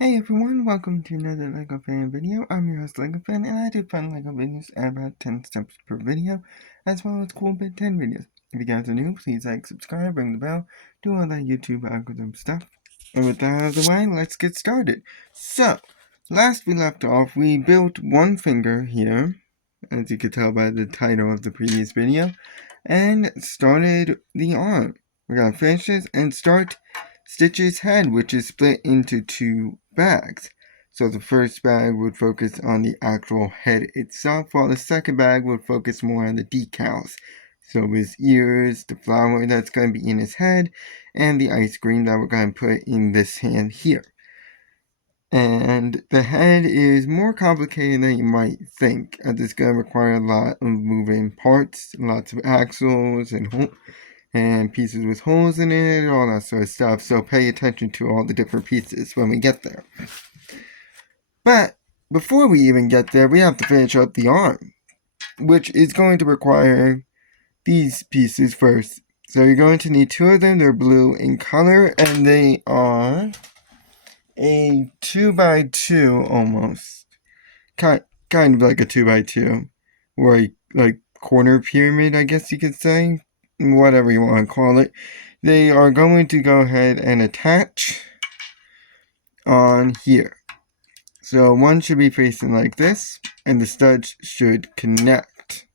Hey everyone, welcome to another LEGO fan video. I'm your host LEGO fan, and I do fun LEGO videos at about 10 steps per video, as well as cool bit 10 videos. If you guys are new, please like, subscribe, ring the bell, do all that YouTube algorithm stuff. And with that out of the way, let's get started. So, last we left off, we built one finger here, as you could tell by the title of the previous video, and started the arm. We're gonna finish this and start Stitch's head, which is split into two bags. So the first bag would focus on the actual head itself, while the second bag would focus more on the decals. So his ears, the flower that's going to be in his head, and the ice cream that we're going to put in this hand here. And the head is more complicated than you might think, as it's going to require a lot of moving parts, lots of axles and pieces with holes in it, all that sort of stuff. So pay attention to all the different pieces when we get there. But before we even get there, we have to finish up the arm, which is going to require these pieces first. So you're going to need two of them. They're blue in color, and they are a 2x2 almost. Kind of like a 2x2, or a like corner pyramid, I guess you could say. Whatever you want to call it. They are going to go ahead and attach on here. So one should be facing like this, and the studs should connect.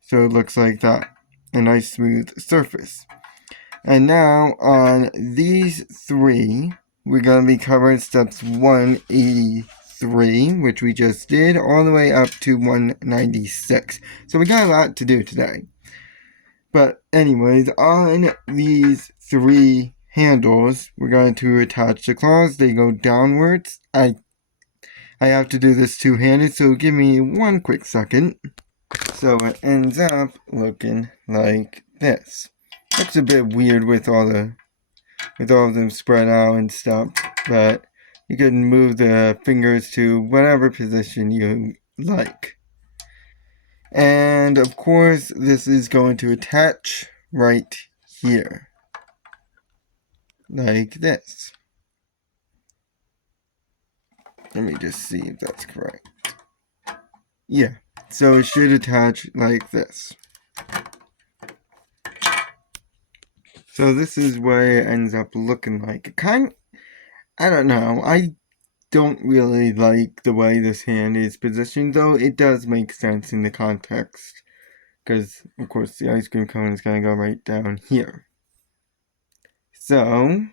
So it looks like that. A nice smooth surface. And now on these three, we're going to be covering steps 183, which we just did, all the way up to 196. So we got a lot to do today. But anyways, on these three handles, we're going to attach the claws. They go downwards. I have to do this two-handed, so give me one quick second. So it ends up looking like this. Looks a bit weird with all of them spread out and stuff, but you can move the fingers to whatever position you like. And of course, this is going to attach right here, like this. Let me just see if that's correct. Yeah, so it should attach like this. So this is what it ends up looking like. I don't know. I don't really like the way this hand is positioned, though it does make sense in the context. Because, of course, the ice cream cone is going to go right down here. So,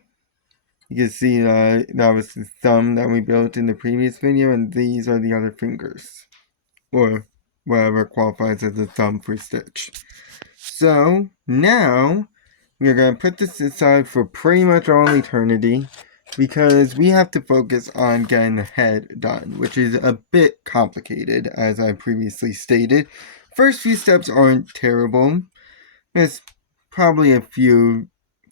you can see that was the thumb that we built in the previous video, and these are the other fingers. Or whatever qualifies as a thumb for Stitch. So, now, we are going to put this aside for pretty much all eternity, because we have to focus on getting the head done, which is a bit complicated, as I previously stated. First few steps aren't terrible. There's probably a few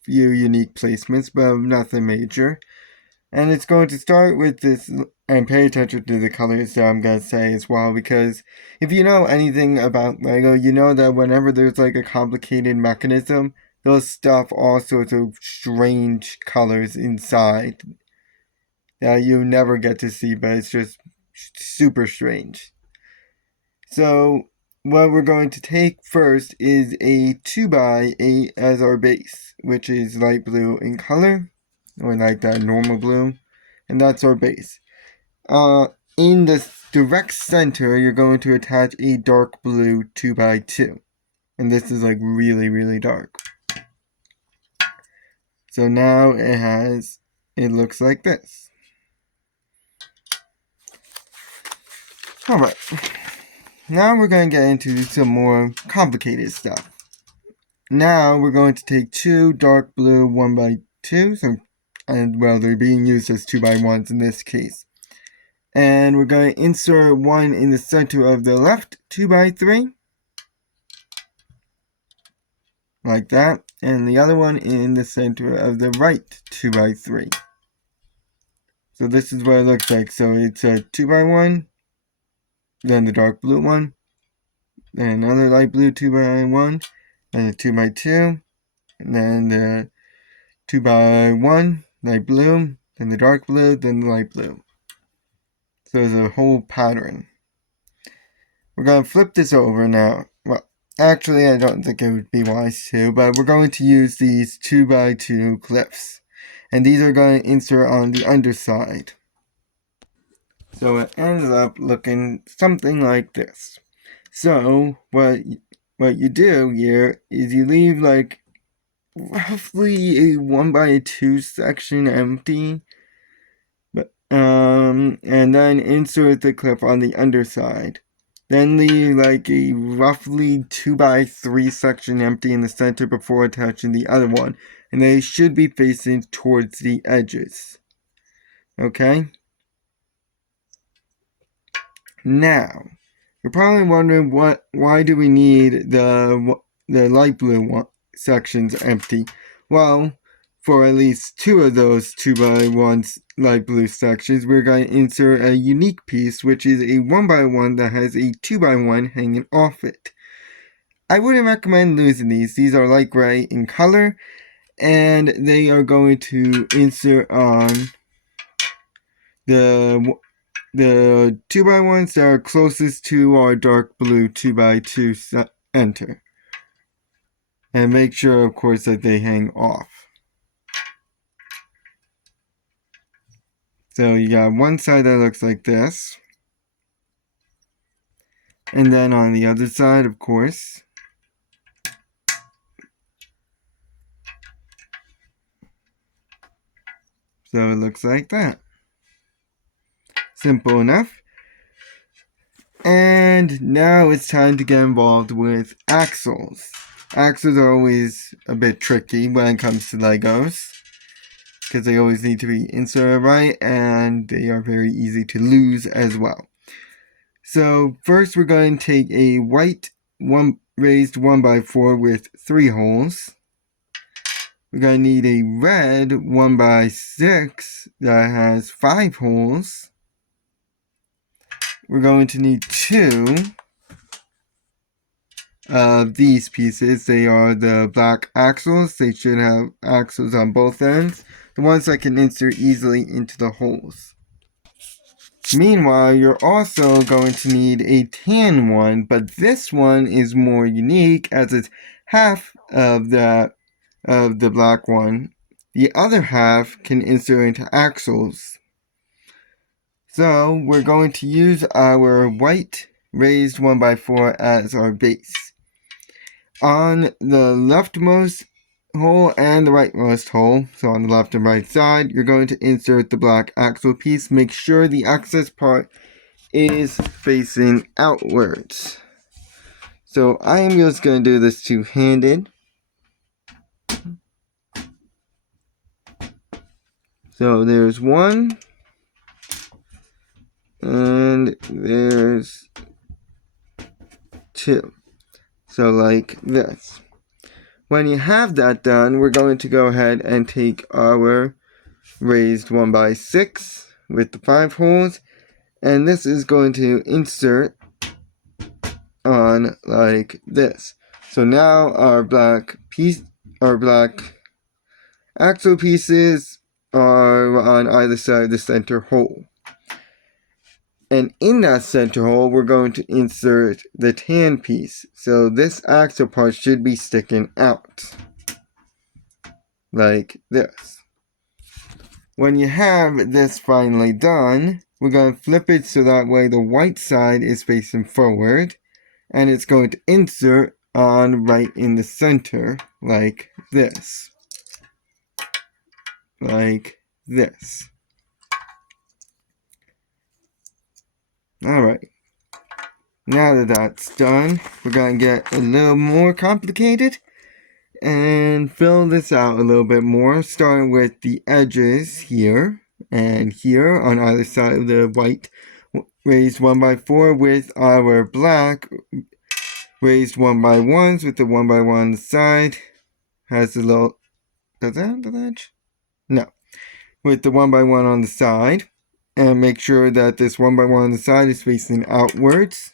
unique placements, but nothing major. And it's going to start with this, and pay attention to the colors that I'm going to say as well, because if you know anything about LEGO, you know that whenever there's like a complicated mechanism, they'll stuff all sorts of strange colors inside that you never get to see, but it's just super strange. So what we're going to take first is a 2x8 as our base, which is light blue in color, or like that normal blue, and that's our base. In the direct center, you're going to attach a dark blue 2x2, and this is like really, really dark. So now it looks like this. Alright, now we're going to get into some more complicated stuff. Now we're going to take two dark blue 1x2s, and well, they're being used as 2x1s in this case. And we're going to insert one in the center of the left 2x3, like that, and the other one in the center of the right 2x3. So this is what it looks like. So it's a 2x1, then the dark blue one, then another light blue 2x1, and a 2x2, and then the 2x1 light blue, then the dark blue, then the light blue. So there's a whole pattern. We're going to flip this over now. Well, actually, I don't think it would be wise to, but we're going to use these 2x2 clips. And these are going to insert on the underside. So it ends up looking something like this. So what you do here is you leave like roughly a 1x2 section empty, and then insert the clip on the underside. Then leave like a roughly 2x3 section empty in the center before attaching the other one, and they should be facing towards the edges. Okay? Now, you're probably wondering why do we need the light blue sections empty? Well, for at least two of those 2x1 light blue sections, we're going to insert a unique piece, which is a 1x1 that has a 2x1 hanging off it. I wouldn't recommend losing these. These are light gray in color, and they are going to insert on the 2x1s that are closest to our dark blue 2x2 center. And make sure, of course, that they hang off. So you got one side that looks like this. And then on the other side, of course, so it looks like that. Simple enough. And now it's time to get involved with axles. Axles are always a bit tricky when it comes to Legos, because they always need to be inserted right, and they are very easy to lose as well. So first we're going to take a white raised 1x4 with 3 holes. We're going to need a red 1x6 that has 5 holes. We're going to need 2 of these pieces. They are the black axles. They should have axles on both ends. The ones that can insert easily into the holes. Meanwhile, you're also going to need a tan one, but this one is more unique as it's half of the black one. The other half can insert into axles. So we're going to use our white raised 1x4 as our base. On the leftmost hole and the rightmost hole, so on the left and right side, you're going to insert the black axle piece. Make sure the access part is facing outwards. So I am just going to do this two-handed. So there's one, and there's 2. So like this. When you have that done, we're going to go ahead and take our raised 1x6 with the 5 holes, and this is going to insert on like this. So now our black axle pieces are on either side of the center hole. And in that center hole, we're going to insert the tan piece. So this axle part should be sticking out. Like this. When you have this finally done, we're going to flip it so that way the white side is facing forward. And it's going to insert on right in the center, like this. Like this. Alright, now that that's done, we're going to get a little more complicated and fill this out a little bit more, starting with the edges here and here on either side of the white raised 1x4 with our black raised 1x1s with the 1x1 on the side. Has a little, does that have the edge? No. With the 1x1 on the side. And make sure that this 1x1 on the side is facing outwards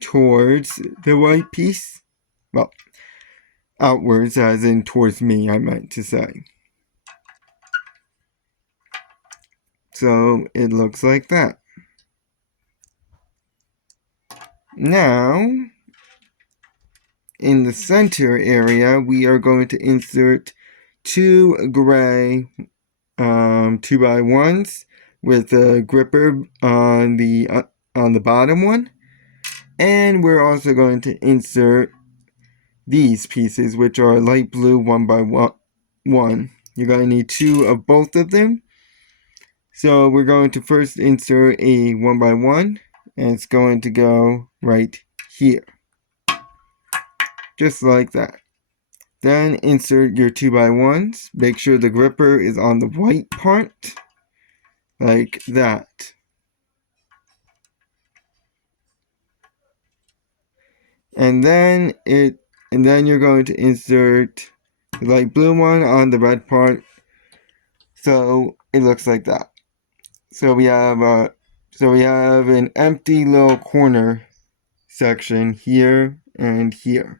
towards the white piece. Well, outwards as in towards me, I meant to say. So it looks like that. Now, in the center area, we are going to insert 2 gray 2x1s with a gripper on the bottom one. And we're also going to insert these pieces, which are light blue 1x1. You're going to need 2 of both of them. So we're going to first insert a 1x1, and it's going to go right here. Just like that. Then insert your 2x1s. Make sure the gripper is on the white part, like that. And then you're going to insert the light blue one on the red part, so it looks like that. So we have an empty little corner section here and here.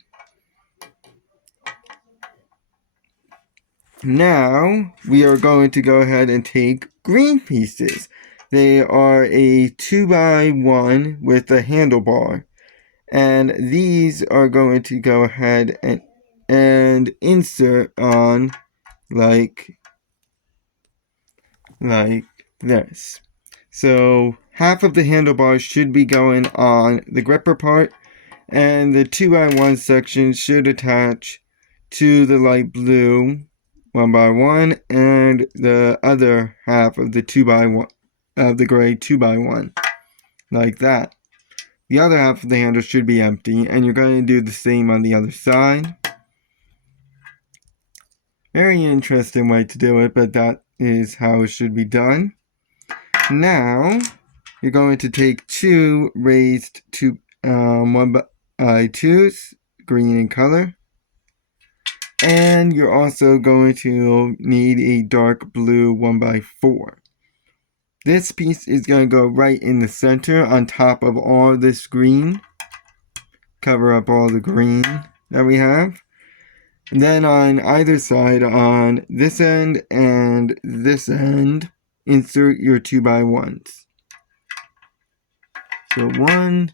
Now we are going to go ahead and take green pieces. They are a 2x1 with a handlebar. And these are going to go ahead and insert on like this. So half of the handlebars should be going on the gripper part, and the 2x1 section should attach to the light blue 1x1, and the other half of the 2x1 of the gray 2x1, like that. The other half of the handle should be empty, and you're going to do the same on the other side. Very interesting way to do it, but that is how it should be done. Now, you're going to take 2 raised 1x2s, green in color. And you're also going to need a dark blue 1x4. This piece is going to go right in the center on top of all this green. Cover up all the green that we have. And then on either side, on this end and this end, insert your 2x1s. So 1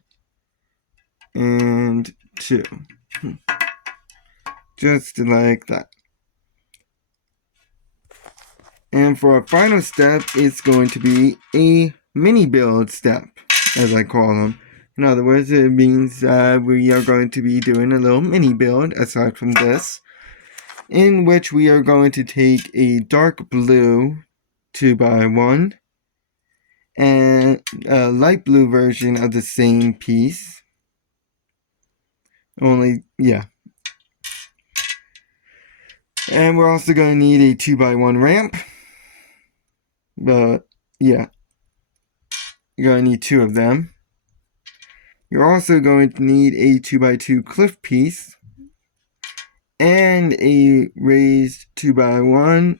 and 2. Just like that. And for our final step, it's going to be a mini build step, as I call them. In other words, it means we are going to be doing a little mini build, aside from this, in which we are going to take a dark blue 2x1 and a light blue version of the same piece. And we're also going to need a 2x1 ramp. But yeah, you're going to need 2 of them. You're also going to need a 2x2 cliff piece and a raised 2x1.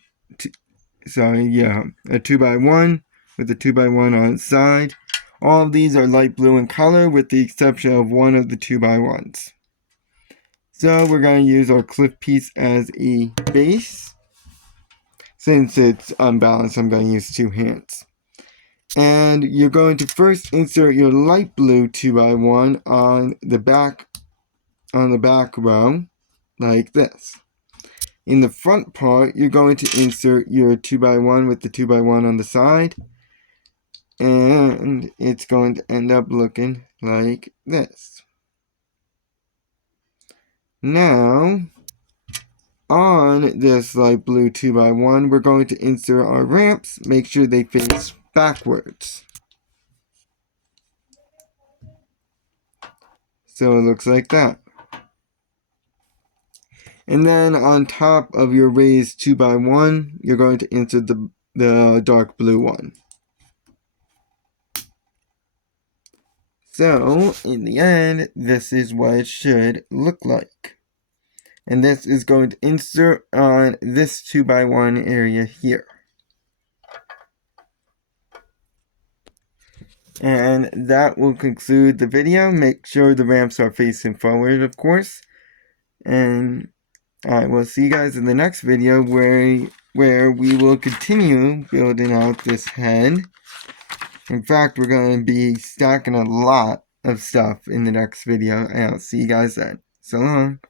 A 2x1 with a 2x1 on its side. All of these are light blue in color with the exception of one of the 2x1s. So we're going to use our cliff piece as a base. Since it's unbalanced, I'm going to use 2 hands. And you're going to first insert your light blue 2x1 on the back row, like this. In the front part, you're going to insert your 2x1 with the 2x1 on the side, and it's going to end up looking like this. Now, on this light blue 2x1, we're going to insert our ramps. Make sure they face backwards. So it looks like that. And then on top of your raised 2x1, you're going to insert the dark blue one. So, in the end, this is what it should look like. And this is going to insert on this 2x1 area here. And that will conclude the video. Make sure the ramps are facing forward, of course. And I will see you guys in the next video where where we will continue building out this head. In fact, we're going to be stacking a lot of stuff in the next video, and I'll see you guys then. So long.